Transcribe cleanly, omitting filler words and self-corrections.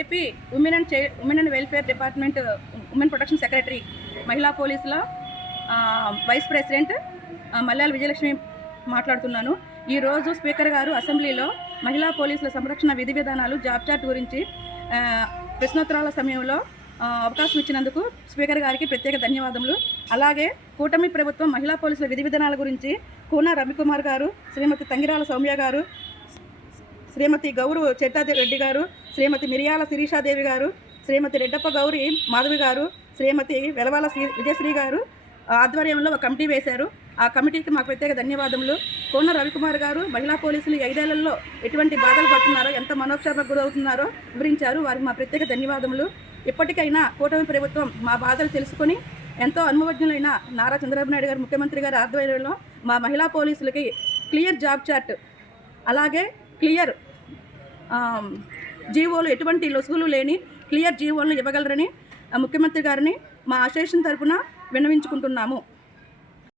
AP women and welfare department women protection secretary మహిళా పోలీసుల vice president Malyala Vijayalakshmi మాట్లాడుతున్నాను. ఈరోజు స్పీకర్ గారు అసెంబ్లీలో మహిళా పోలీసుల సంరక్షణ విధి విధానాలు జాబ్ చార్ట్ గురించి ప్రశ్నోత్తరాల సమయంలో అవకాశం ఇచ్చినందుకు స్పీకర్ గారికి ప్రత్యేక ధన్యవాదములు. అలాగే కూటమి ప్రభుత్వం మహిళా పోలీసుల విధి విధానాల గురించి కూన రవికుమార్ గారు, శ్రీమతి తంగిరాల సౌమ్య గారు, శ్రీమతి గౌరు చెట్టారెడ్డి గారు, శ్రీమతి మిరియాల శిరీషాదేవి గారు, శ్రీమతి రెడ్డప్ప గౌరి మాధవి గారు, శ్రీమతి వెలవాల విజయశ్రీ గారు ఆధ్వర్యంలో ఒక కమిటీ వేశారు. ఆ కమిటీకి మాకు ప్రత్యేక ధన్యవాదములు. కోన రవికుమార్ గారు మహిళా పోలీసులు 5 ఏళ్లలో ఎటువంటి బాధలు పడుతున్నారో, ఎంత మనోక్షాభకు గురవుతున్నారో వివరించారు. వారికి మా ప్రత్యేక ధన్యవాదములు. ఇప్పటికైనా కూటమి ప్రభుత్వం మా బాధలు తెలుసుకొని ఎంతో అనుభవజ్ఞులైన నారా చంద్రబాబు నాయుడు గారు ముఖ్యమంత్రి గారి ఆధ్వర్యంలో మా మహిళా పోలీసులకి క్లియర్ జాబ్ చార్ట్, అలాగే క్లియర్ జీవోలు, ఎటువంటి లొసుగులు లేని క్లియర్ జీవోలను ఇవ్వగలరని ముఖ్యమంత్రి గారిని మా అసోసియేషన్ తరఫున విన్నవించుకుంటున్నాము.